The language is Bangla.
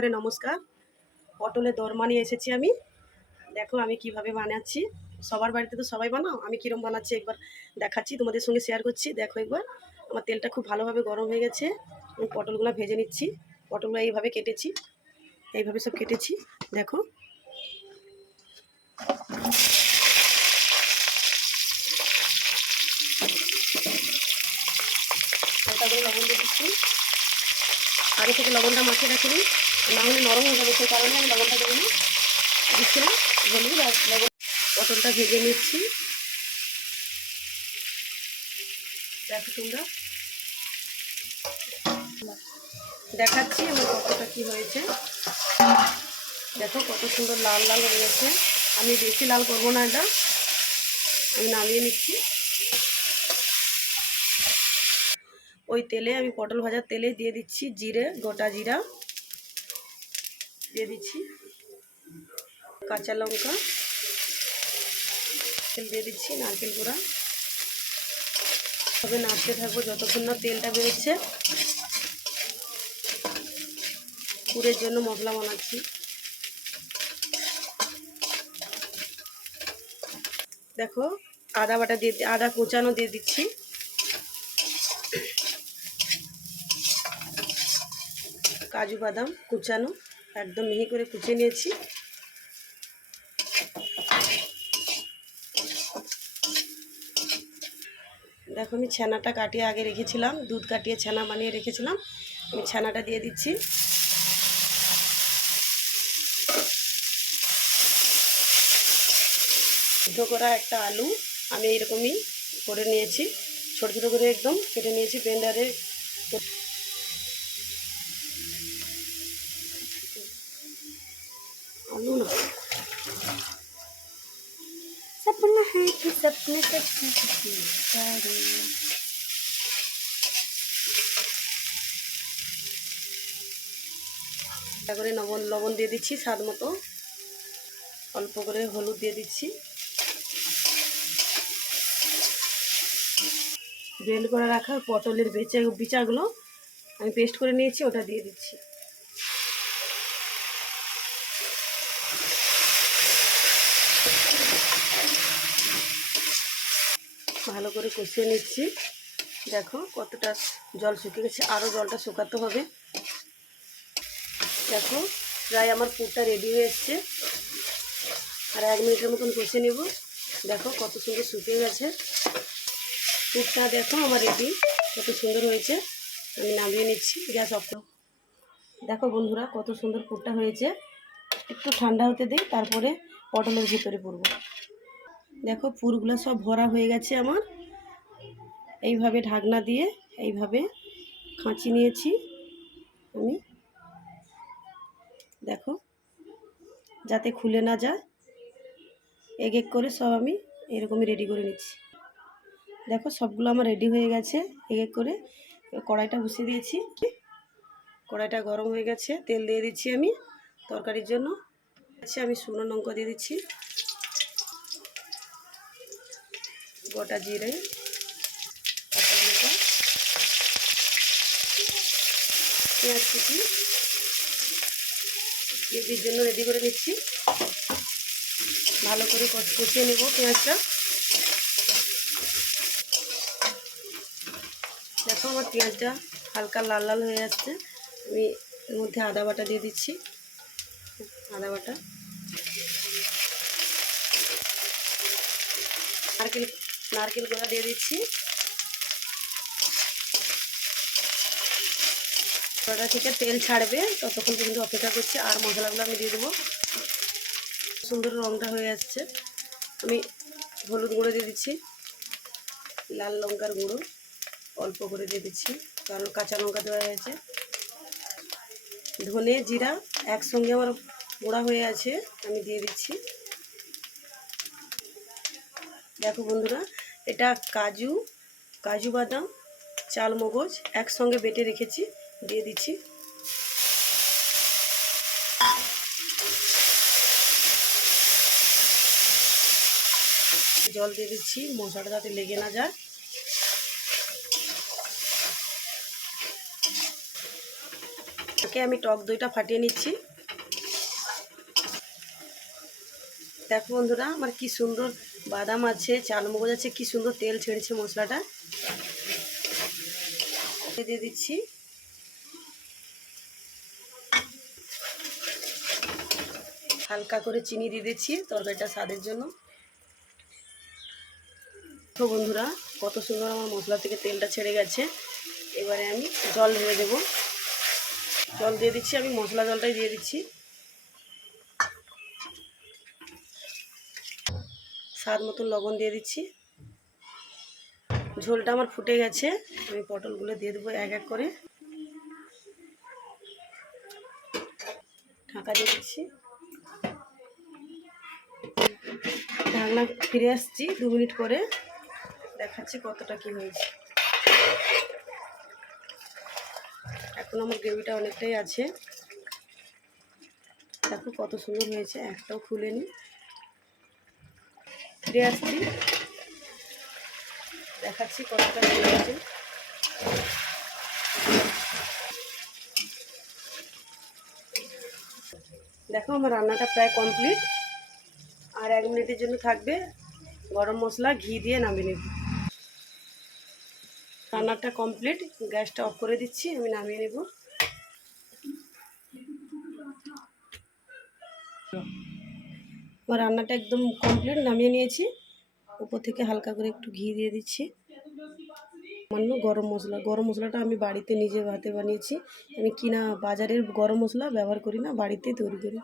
রান্নাঘরে নমস্কার। পটলের দোরমা নিয়ে এসেছি আমি। দেখো আমি কিভাবে বানাচ্ছি। সবার বাড়িতে তো সবাই বানাও, আমি কীরকম বানাচ্ছি একবার দেখাচ্ছি, তোমাদের সঙ্গে শেয়ার করছি। দেখো একবার, আমার তেলটা খুব ভালোভাবে গরম হয়ে গেছে। আমি পটলগুলো ভেজে নিচ্ছি। পটলগুলো এইভাবে কেটেছি, এইভাবে সব কেটেছি। দেখো হালকা করে লবণ দিয়ে দিচ্ছি। আগে থেকে লবণটা মাখিয়ে রাখিনি, না হলে নরম হয়ে যাবে, সেই কারণে আমি লবণটা দেবো না, দিচ্ছি না। হলুদ আর লবণ। পটলটা ভেজে নিচ্ছি। দেখো তোমরা, দেখাচ্ছি আমার কতটা কি হয়েছে। দেখো কত সুন্দর লাল লাল হয়ে গেছে। আমি বেশি লাল করবো না, এটা আমি নামিয়ে নিচ্ছি। ওই তেলে আমি পটল ভাজার তেলে দিয়ে দিচ্ছি জিরে, গোটা জিরা দিয়ে দিচ্ছি, কাঁচা লঙ্কা, তেল দিয়ে দিচ্ছি, নারকেল গুঁড়া। তবে নাড়তে থাকবো যতক্ষণ না তেলটা বেরোচ্ছে। পুরের জন্য মশলা বানাচ্ছি। দেখো আদা বাটা দিয়ে, আদা কুচানো দিয়ে দিচ্ছি, কাজু বাদাম কুচানো একদম মিহি করে কুচিয়ে নিয়েছি। দেখো আমি ছানাটা কাটিয়ে আগে রেখেছিলাম, দুধ কাটিয়ে ছানা বানিয়ে রেখেছিলাম, আমি ছানাটা দিয়ে দিচ্ছি। সিদ্ধ করা একটা আলু আমি এইরকমই করে নিয়েছি, ছোটো ছোটো করে একদম কেটে নিয়েছি ব্লেন্ডারে। আলু না, सपना है कि सपने করে লবণ দিয়ে দিচ্ছি স্বাদ মতো, অল্প করে হলুদ দিয়ে দিচ্ছি। ব্লেন্ড করে রাখা পটলের বিচাগুলো আমি পেস্ট করে নিয়েছি, ওটা দিয়ে দিচ্ছি। ভালো করে কষিয়ে নিচ্ছি। দেখো কতটা জল শুকিয়ে গেছে, আরও জলটা শুকাতে হবে। দেখো প্রায় আমার পুরটা রেডি হয়ে এসছে, আর 1 মিনিটের মতন কষে নেব। দেখো কত সুন্দর শুকিয়ে গেছে পুরটা। দেখো আমার রেডি, কত সুন্দর হয়েছে। আমি নামিয়ে নিচ্ছি, গ্যাস অফ। দেখো বন্ধুরা কত সুন্দর পুরটা হয়েছে। একটু ঠান্ডা হতে দিই, তারপরে পটলের ভিতরে পুরবো। দেখো পুরগুলো সব ভরা হয়ে গেছে আমার। এইভাবে ঢাকনা দিয়ে এইভাবে খাঁচি নিয়েছি আমি, দেখো যাতে খুলে না যায়। এক এক করে সব আমি এরকমই রেডি করে নিচ্ছি। দেখো সবগুলো আমার রেডি হয়ে গেছে এক এক করে। কড়াইটা বসিয়ে দিয়েছি, কড়াইটা গরম হয়ে গেছে, তেল দিয়ে দিচ্ছি আমি তরকারির জন্য। আমি শুকনো লঙ্কা দিয়ে দিচ্ছি, গোটা জিরে, কাঁচা লঙ্কা, পেঁয়াজ কুচি গ্রেভির জন্য রেডি করে নিচ্ছি। ভালো করে কষিয়ে নেব পেঁয়াজটা। দেখো আমার পেঁয়াজটা হালকা লাল লাল হয়ে যাচ্ছে। আমি এর মধ্যে আদা বাটা দিয়ে দিচ্ছি, আদা বাটা, নারকেল গুঁড়া দিয়ে দিচ্ছি। কড়া থেকে তেল ছাড়বে ততক্ষণ পর্যন্ত অপেক্ষা করছি, আর মশলাগুলো আমি দিয়ে দেবো। সুন্দর রঙটা হয়ে আসছে। আমি হলুদ গুঁড়ো দিয়ে দিচ্ছি, লাল লঙ্কার গুঁড়ো অল্প করে দিয়ে দিচ্ছি, কারণ কাঁচা লঙ্কা দেওয়া হয়েছে। ধনে জিরা একসঙ্গে আমার গুঁড়া হয়ে আছে, আমি দিয়ে দিচ্ছি। দেখো বন্ধুরা, এটা কাজু বাদাম চালমগজ একসঙ্গে বেটে রেখেছি, দিয়ে দিচ্ছি। জল দিয়ে দিচ্ছি মশলাটা যাতে লেগে না যায়। ওকে আমি টক দইটা ফাটিয়ে নিচ্ছি। দেখো বন্ধুরা, আমার কি সুন্দর বাদাম আছে, চালমগজ আছে, কি সুন্দর তেল ছেড়েছে মশলাটা। দিয়ে দিচ্ছি হালকা করে চিনি দিয়ে দিচ্ছি তরকারিটা স্বাদের জন্য। তো বন্ধুরা, কত সুন্দর আমার মশলা থেকে তেলটা ছেড়ে গেছে। এবারে আমি জল ঢেলে দেবো। জল দিয়ে দিচ্ছি, আমি মশলা জলটাই দিয়ে দিচ্ছি। স্বাদ মতন লবণ দিয়ে দিচ্ছি। ঝোলটা আমার ফুটে গেছে, আমি পটলগুলো দিয়ে দেবো এক এক করে। ঢাকা দিয়ে দিচ্ছি। ঢাকনা ফিরে আসছি 2 মিনিট করে, দেখাচ্ছি কতটা কি হয়েছে। এখন আমার গ্রেভিটা অনেকটাই আছে। দেখো কত সুন্দর হয়েছে, একটাও খুলেনি। ফিরে আসছি, দেখাচ্ছি কতটা কি হয়েছে। দেখো আমার রান্নাটা প্রায় কমপ্লিট। আর 1 মিনিটের জন্য থাকবে। গরম মশলা ঘি দিয়ে নামিয়ে নেব। রান্নাটা কমপ্লিট, গ্যাসটা অফ করে দিচ্ছি, আমি নামিয়ে নেব। আমার রান্নাটা একদম কমপ্লিট, নামিয়ে নিয়েছি। উপর থেকে হালকা করে একটু ঘি দিয়ে দিচ্ছি। সামান্য গরম মশলাটা আমি বাড়িতে নিজে হাতে বানিয়েছি। আমি কিনা বাজারের গরম মশলা ব্যবহার করি না, বাড়িতেই তৈরি করি।